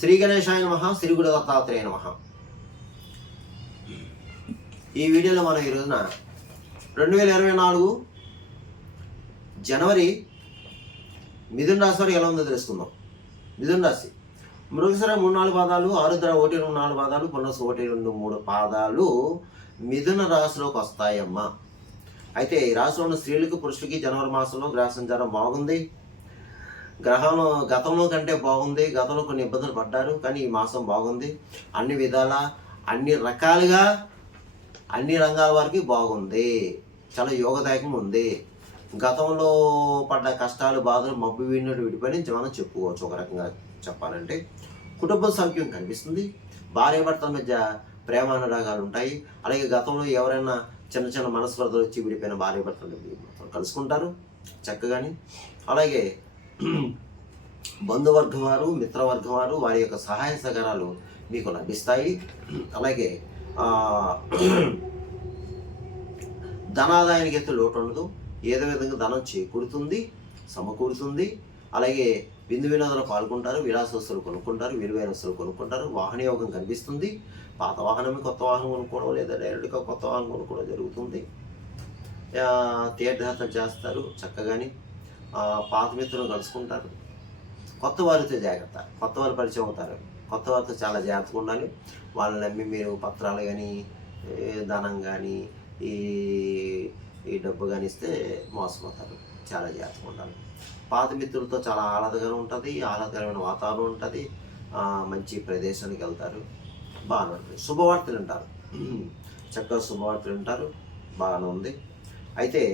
శ్రీ గణేశాయ నమః, శ్రీ గురు దత్తాత్రేయ నమః. ఈ వీడియోలో మనం ఈ రోజున 2024 జనవరి మిథున రాశి వారికి ఎలా ఉందో తెలుసుకుందాం. మిథున రాశి మృగశిర 3-4 పాదాలు, ఆరుద్ర 1-4 పాదాలు, పునర్సు 1-2-3 పాదాలు మిథున రాశిలోకి వస్తాయమ్మా. అయితే ఈ రాశిలో ఉన్న స్త్రీలకు పురుషులకి జనవరి మాసంలో గ్రహ సంచారం బాగుంది. గ్రహం గతంలో కంటే బాగుంది. గతంలో కొన్ని ఇబ్బందులు పడ్డారు, కానీ ఈ మాసం బాగుంది. అన్ని విధాలా, అన్ని రకాలుగా, అన్ని రంగాల వారికి బాగుంది. చాలా యోగదాయకం ఉంది. గతంలో పడ్డ కష్టాలు, బాధలు మబ్బు వీడినట్టు విడిపోయి నుంచి మనం చెప్పుకోవచ్చు. ఒక రకంగా చెప్పాలంటే కుటుంబ సౌఖ్యం కనిపిస్తుంది. భార్యాభర్తల మధ్య ప్రేమానురాగాలు ఉంటాయి. అలాగే గతంలో ఎవరైనా చిన్న చిన్న మనస్పర్ధలు వచ్చి విడిపోయిన భార్యాభర్తలు కలుసుకుంటారు చక్కగాని. అలాగే బంధువర్గం వారు, మిత్రవర్గం వారు, వారి యొక్క సహాయ సహకారాలు మీకు లభిస్తాయి. అలాగే ధనాదాయానికి అయితే లోటు ఉండదు. ఏదో విధంగా ధనం చేకూరుతుంది, సమకూరుతుంది. అలాగే విందు వినోదాలు పాల్గొంటారు, విలాసవస్తులు కొనుక్కుంటారు, విలువైన వస్తువులు కొనుక్కుంటారు. వాహన యోగం కనిపిస్తుంది. పాత వాహనమే కొత్త వాహనం కొనుక్కోవడం, లేదా డైరెక్ట్గా కొత్త వాహనం కొనుక్కోవడం జరుగుతుంది. తీర్థయాత్ర చేస్తారు చక్కగాని. పాత మిత్రులు కలుసుకుంటారు. కొత్త వారితో జాగ్రత్త. కొత్త వారు పరిచయం అవుతారు. కొత్త వారితో చాలా జాగ్రత్తగా ఉండాలి. వాళ్ళని నమ్మి మీరు పత్రాలు కానీ, ధనం కానీ, ఈ డబ్బు కానీ ఇస్తే మోసపోతారు. చాలా జాగ్రత్తగా ఉండాలి. పాత మిత్రులతో చాలా ఆహ్లాదకరం ఉంటుంది. ఆహ్లాదకరమైన వాతావరణం ఉంటుంది. మంచి ప్రదేశానికి వెళ్తారు. బాగానే ఉంటుంది. శుభవార్తలు వింటారు. చక్కగా శుభవార్తలు వింటారు. బాగానే ఉంది. అయితే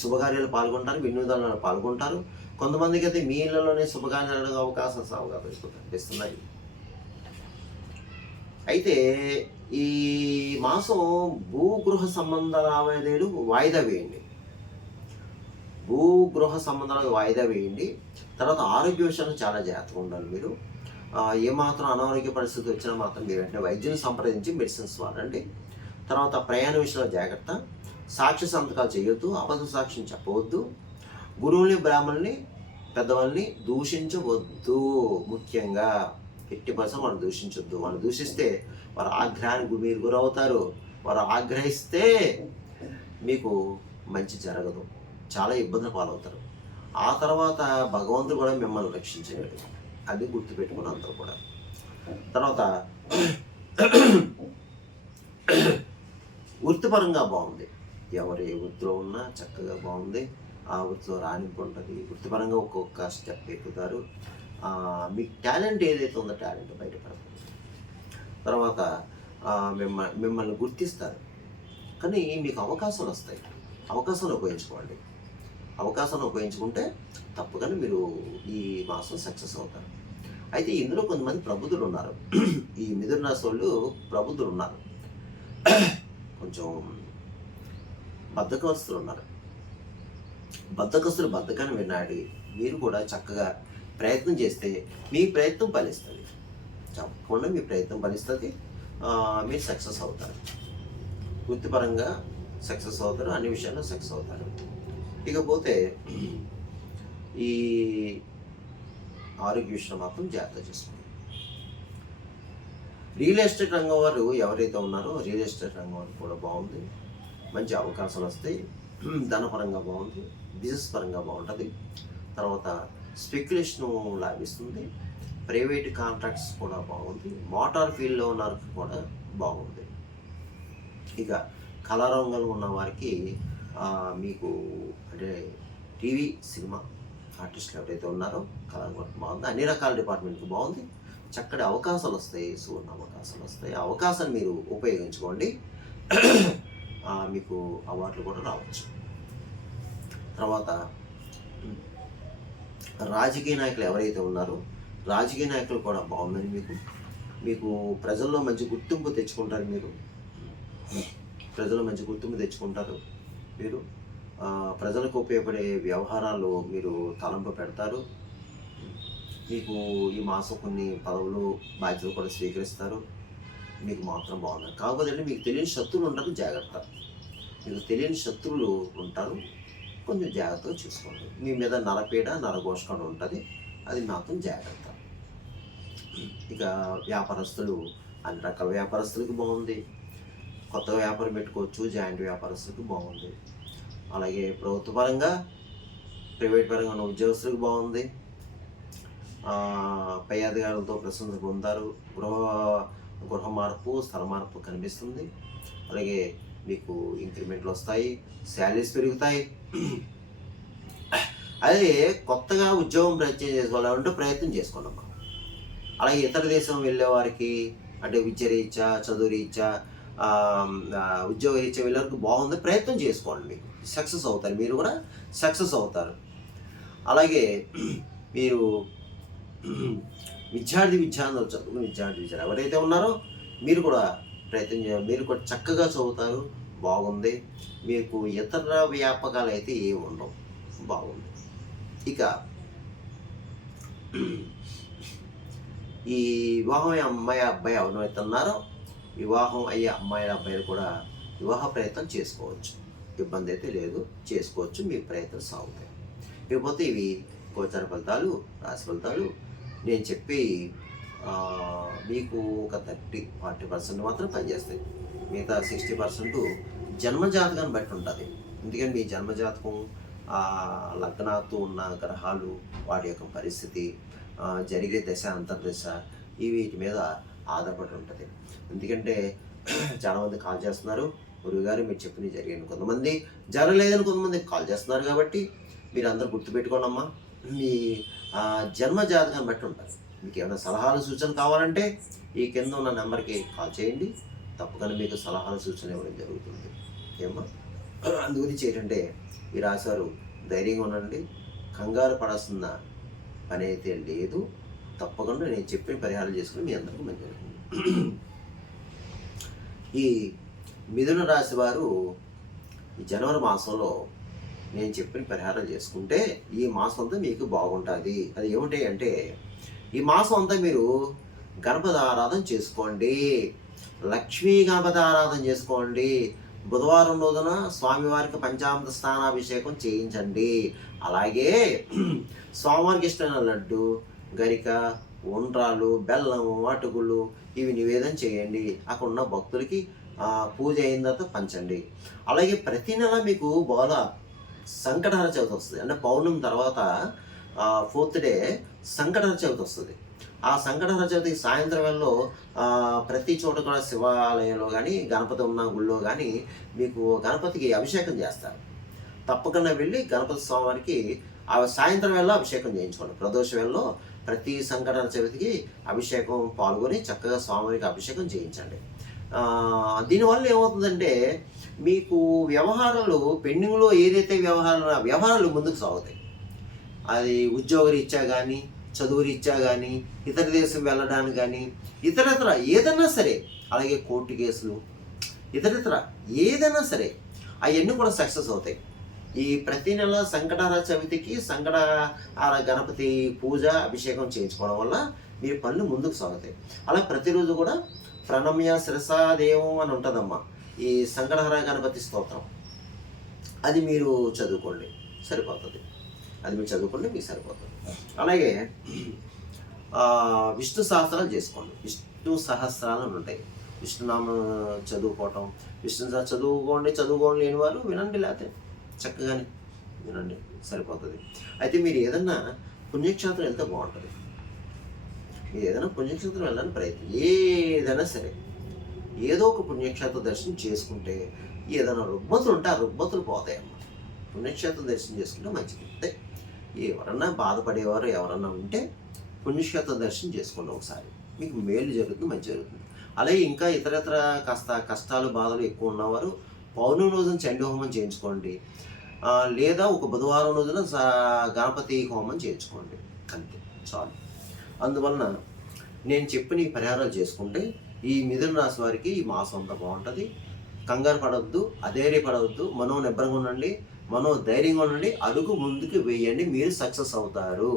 శుభకార్యాలు పాల్గొంటారు, వినోదాలలో పాల్గొంటారు. కొంతమందికి అయితే మీ ఇళ్లలోనే శుభకార్యాలకు అవకాశం కనిపిస్తున్నాయి. అయితే ఈ మాసం భూగృహ సంబంధ లావాదేవీలు వాయిదా వేయండి. భూగృహ సంబంధాలకు వాయిదా వేయండి. తర్వాత ఆరోగ్య విషయంలో చాలా జాగ్రత్తగా ఉండాలి. మీరు ఏమాత్రం అనారోగ్య పరిస్థితి వచ్చినా మాత్రం మీరు వెంటనే వైద్యుని సంప్రదించి మెడిసిన్స్ వాడండి. తర్వాత ప్రయాణ విషయంలో జాగ్రత్త. సాక్షి సంతకాలు చేయొద్దు. అబద్ధ సాక్ష్యం చెప్పవద్దు. గురువుల్ని, బ్రాహ్మణుల్ని, పెద్దవాళ్ళని దూషించవద్దు. ముఖ్యంగా ఎట్టి పరిస్థితుల్లో వాళ్ళు దూషించొద్దు. వాళ్ళు దూషిస్తే వారి ఆగ్రహానికి మీరు గురవుతారు. వారు ఆగ్రహిస్తే మీకు మంచి జరగదు. చాలా ఇబ్బందులు పాలవుతారు. ఆ తర్వాత భగవంతుడు కూడా మిమ్మల్ని రక్షించలేడు. అది గుర్తుపెట్టుకుని అందరూ కూడా. తర్వాత వృత్తిపరంగా బాగుంది. ఎవరు ఏ వృత్తిలో ఉన్నా చక్కగా బాగుంది. ఆ వృత్తిలో రాణింపు ఉంటుంది. వృత్తిపరంగా ఒక్కొక్క స్టెప్ ఎక్కుతారు. మీకు టాలెంట్ ఏదైతే ఉందో టాలెంట్ బయటపడుతుంది. తర్వాత మిమ్మల్ని గుర్తిస్తారు. కానీ మీకు అవకాశాలు వస్తాయి. అవకాశాలు ఉపయోగించుకోండి. అవకాశాలను ఉపయోగించుకుంటే తప్పగానే మీరు ఈ మాసం సక్సెస్ అవుతారు. అయితే ఇందులో కొంతమంది ప్రబుద్ధులు ఉన్నారు. ఈ మిథున రాశి వాళ్ళు ప్రబుద్ధులు ఉన్నారు. కొంచెం బద్ధకస్తులు ఉన్నారు. బద్ధకస్తులు బద్ధకాన్ని వినాడి మీరు కూడా చక్కగా ప్రయత్నం చేస్తే మీ ప్రయత్నం ఫలిస్తుంది. తప్పకుండా మీ ప్రయత్నం ఫలిస్తుంది. మీరు సక్సెస్ అవుతారు. వృత్తిపరంగా సక్సెస్ అవుతారు. అన్ని విషయాల్లో సక్సెస్ అవుతారు. ఇకపోతే ఈ ఆరోగ్య విషయం మాత్రం జాగ్రత్త చేసుకోండి. రియల్ ఎస్టేట్ రంగం వారు ఎవరైతే ఉన్నారో రియల్ ఎస్టేట్ రంగం వారు కూడా బాగుంది. మంచి అవకాశాలు వస్తాయి. ధనపరంగా బాగుంది. బిజినెస్ పరంగా బాగుంటుంది. తర్వాత స్పెక్యులేషన్ లాభిస్తుంది. ప్రైవేట్ కాంట్రాక్ట్స్ కూడా బాగుంది. మోటార్ ఫీల్డ్లో ఉన్న వారికి కూడా బాగుంది. ఇక కళారంగంలో ఉన్న వారికి మీకు అంటే టీవీ, సినిమా ఆర్టిస్టులు ఎవరైతే ఉన్నారో కళారంగం బాగుంది. అన్ని రకాల డిపార్ట్మెంట్కి బాగుంది. చక్కటి అవకాశాలు వస్తాయి. సువర్ణ అవకాశాలు వస్తాయి. ఆ అవకాశాన్ని మీరు ఉపయోగించుకోండి. మీకు అవార్డులు కూడా రావచ్చు. తర్వాత రాజకీయ నాయకులు ఎవరైతే ఉన్నారో రాజకీయ నాయకులు కూడా బాగుందని మీకు ప్రజల్లో మంచి గుర్తింపు తెచ్చుకుంటారు. మీరు ప్రజలు మంచి గుర్తింపు తెచ్చుకుంటారు. మీరు ప్రజలకు ఉపయోగపడే వ్యవహారాలు మీరు తలంపు పెడతారు. మీకు ఈ మాసం కొన్ని పదవులు, బాధ్యతలు కూడా స్వీకరిస్తారు. మీకు మాత్రం బాగుంది. కాకపోతే మీకు తెలియని శత్రువులు ఉంటారు. జాగ్రత్త. మీకు తెలియని శత్రువులు ఉంటారు. కొంచెం జాగ్రత్తగా చూసుకోండి. మీ మీద నరపీడ, నరఘోష ఉంటుంది. అది మాత్రం జాగ్రత్త. ఇక వ్యాపారస్తులు, అన్ని రకాల వ్యాపారస్తులకు బాగుంది. కొత్తగా వ్యాపారం పెట్టుకోవచ్చు. జాయింట్ వ్యాపారస్తులకు బాగుంది. అలాగే ప్రభుత్వ పరంగా, ప్రైవేట్ పరంగా ఉన్న ఉద్యోగస్తులకు బాగుంది. పై అధికారులతో ప్రశంస పొందుతారు. గృహ మార్పు, స్థల మార్పు కనిపిస్తుంది. అలాగే మీకు ఇంక్రిమెంట్లు వస్తాయి, శాలరీస్ పెరుగుతాయి. అదే కొత్తగా ఉద్యోగం ప్రయత్నం చేసుకోవాలంటే ప్రయత్నం చేసుకోండి అమ్మా. అలాగే ఇతర దేశం వెళ్ళే వారికి, అంటే విద్య రీత్యా, చదువు రీత్యా, ఉద్యోగ రీత్యా వెళ్ళే వారికి బాగుంది, ప్రయత్నం చేసుకోండి. మీకు సక్సెస్ అవుతారు, మీరు కూడా సక్సెస్ అవుతారు. అలాగే మీరు విద్యార్థులు చదువుకుని విద్యార్థి ఎవరైతే ఉన్నారో మీరు కూడా ప్రయత్నం చేయాలి. మీరు కూడా చక్కగా చదువుతారు, బాగుంది. మీకు ఇతర వ్యాపకాలు అయితే ఏమి ఉండవు, బాగుంది. ఇక ఈ వివాహం అయ్యే అమ్మాయి అబ్బాయి ఎవరైతే ఉన్నారో, వివాహం అయ్యే అమ్మాయి అబ్బాయిలు కూడా వివాహ ప్రయత్నం చేసుకోవచ్చు, ఇబ్బంది అయితే లేదు, చేసుకోవచ్చు. మీ ప్రయత్నం సాగుతాయి. లేకపోతే ఇవి గోచర ఫలితాలు, రాశి ఫలితాలు నేను చెప్పి మీకు ఒక 30-40% మాత్రం పనిచేస్తాయి. మిగతా 60% జన్మజాతకాన్ని బట్టి ఉంటుంది. ఎందుకంటే మీ జన్మజాతకం, లగ్నాతో ఉన్న గ్రహాలు, వాటి యొక్క పరిస్థితి, జరిగే దశ, అంతర్దశ, వీటి మీద ఆధారపడి ఉంటుంది. ఎందుకంటే చాలామంది కాల్ చేస్తున్నారు, గురువుగారు మీరు చెప్పింది జరిగింది, కొంతమంది జరగలేదని కొంతమంది కాల్ చేస్తున్నారు. కాబట్టి మీరు అందరూ గుర్తుపెట్టుకోండి అమ్మా, మీ జన్మ జాతకాన్ని బట్టి ఉంటుంది. మీకు ఏమైనా సలహాలు సూచనలు కావాలంటే ఈ కింద ఉన్న నెంబర్కి కాల్ చేయండి, తప్పకుండా మీకు సలహాలు సూచనలు ఇవ్వడం జరుగుతుంది. ఏమో అందు గురించి ఏంటంటే, ఈ రాశారు ధైర్యంగా ఉండండి, కంగారు పడాల్సిన పని అయితే లేదు. తప్పకుండా నేను చెప్పిన పరిహారం చేసుకుని మీ అందరికీ మంచి జరుగుతుంది. ఈ మిథున రాశి వారు ఈ జనవరి మాసంలో నేను చెప్పిన పరిహారం చేసుకుంటే ఈ మాసం అంతా మీకు బాగుంటుంది. అది ఏమిటి అంటే, ఈ మాసం అంతా మీరు గణపతి ఆరాధన చేసుకోండి, లక్ష్మీ గణపతి ఆరాధన చేసుకోండి. బుధవారం రోజున స్వామివారికి పంచామృత స్నానాభిషేకం చేయించండి. అలాగే స్వామివారికి ఇష్టమైన లడ్డు, గరిక, ఉండ్రాలు, బెల్లం, అటుకులు ఇవి నివేదన చేయండి. అక్కడ ఉన్న భక్తులకి పూజ అయిన తర్వాత పంచండి. అలాగే ప్రతి నెల మీకు బాగా సంకటహర చవితి వస్తుంది. అంటే పౌర్ణమి తర్వాత 4th డే సంకటహర చవితి వస్తుంది. ఆ సంకటహర చవితికి సాయంత్రం వేళలో ప్రతి చోట కూడా శివాలయంలో కానీ, గణపతి ఉన్న గుళ్ళో కానీ మీకు గణపతికి అభిషేకం చేస్తారు. తప్పకుండా వెళ్ళి గణపతి స్వామివారికి సాయంత్రం వేళలో అభిషేకం చేయించుకోండి. ప్రదోష వేళలో ప్రతి సంకటహర చవితికి అభిషేకం పాల్గొని చక్కగా స్వామివారికి అభిషేకం చేయించండి. దీనివల్ల ఏమవుతుందంటే, మీకు వ్యవహారాలు పెండింగ్లో ఏదైతే వ్యవహారాలు ముందుకు సాగుతాయి. అది ఉద్యోగ రీత్యా కానీ, చదువు రీత్యా కానీ, ఇతర దేశం వెళ్ళడానికి కానీ, ఇతరత్ర ఏదైనా సరే, అలాగే కోర్టు కేసులు, ఇతరత్ర ఏదైనా సరే అవన్నీ కూడా సక్సెస్ అవుతాయి. ఈ ప్రతి నెల సంకటహర చవితికి సంకటహర గణపతి పూజ, అభిషేకం చేయించుకోవడం వల్ల మీ పనులు ముందుకు సాగుతాయి. అలా ప్రతిరోజు కూడా ప్రణమ్య శిరసాదేవం అని ఉంటుందమ్మా, ఈ సంకటహర గణపతి స్తోత్రం. అది మీరు చదువుకోండి, సరిపోతుంది. అది మీరు చదువుకోండి, మీకు సరిపోతుంది. అలాగే విష్ణు సహస్రాలు చేసుకోండి. విష్ణు సహస్రాలు అని ఉంటాయి. విష్ణునామం చదువుకోవటం, విష్ణు చదువుకోండి లేని వారు వినండి, లేకపోతే చక్కగానే వినండి, సరిపోతుంది. అయితే మీరు ఏదన్నా పుణ్యక్షేత్రం వెళ్తే బాగుంటుంది. మీరు ఏదైనా పుణ్యక్షేత్రం వెళ్ళడానికి ప్రయత్నం, ఏదైనా సరే ఏదో ఒక పుణ్యక్షేత్ర దర్శనం చేసుకుంటే ఏదైనా రుగ్మతులు ఉంటే ఆ రుగ్మతులు పోతాయన్నమాట. పుణ్యక్షేత్ర దర్శనం చేసుకుంటే మంచిది. అంటే ఎవరన్నా బాధపడేవారు ఎవరన్నా ఉంటే పుణ్యక్షేత్ర దర్శనం చేసుకోండి ఒకసారి, మీకు మేలు జరుగుతుంది, మంచి జరుగుతుంది. అలాగే ఇంకా ఇతరత్ర కష్టాలు బాధలు ఎక్కువ ఉన్నవారు పౌర్ణమి రోజున చండీ హోమం చేయించుకోండి, లేదా ఒక బుధవారం రోజున గణపతి హోమం చేయించుకోండి, అంతే చాలు. అందువలన నేను చెప్పిన ఈ పరిహారాలు చేసుకుంటే ఈ మిథున రాశి వారికి ఈ మాసం అంతా బాగుంటుంది. కంగారు పడవద్దు, అధైర్యపడవద్దు, నిబ్బరంగా ఉండండి, ధైర్యంగా ఉండండి, అడుగు ముందుకు వేయండి, మీరు సక్సెస్ అవుతారు.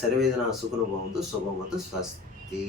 సర్వేజన సుఖను భవంతు, శుభమతు, స్వస్తి.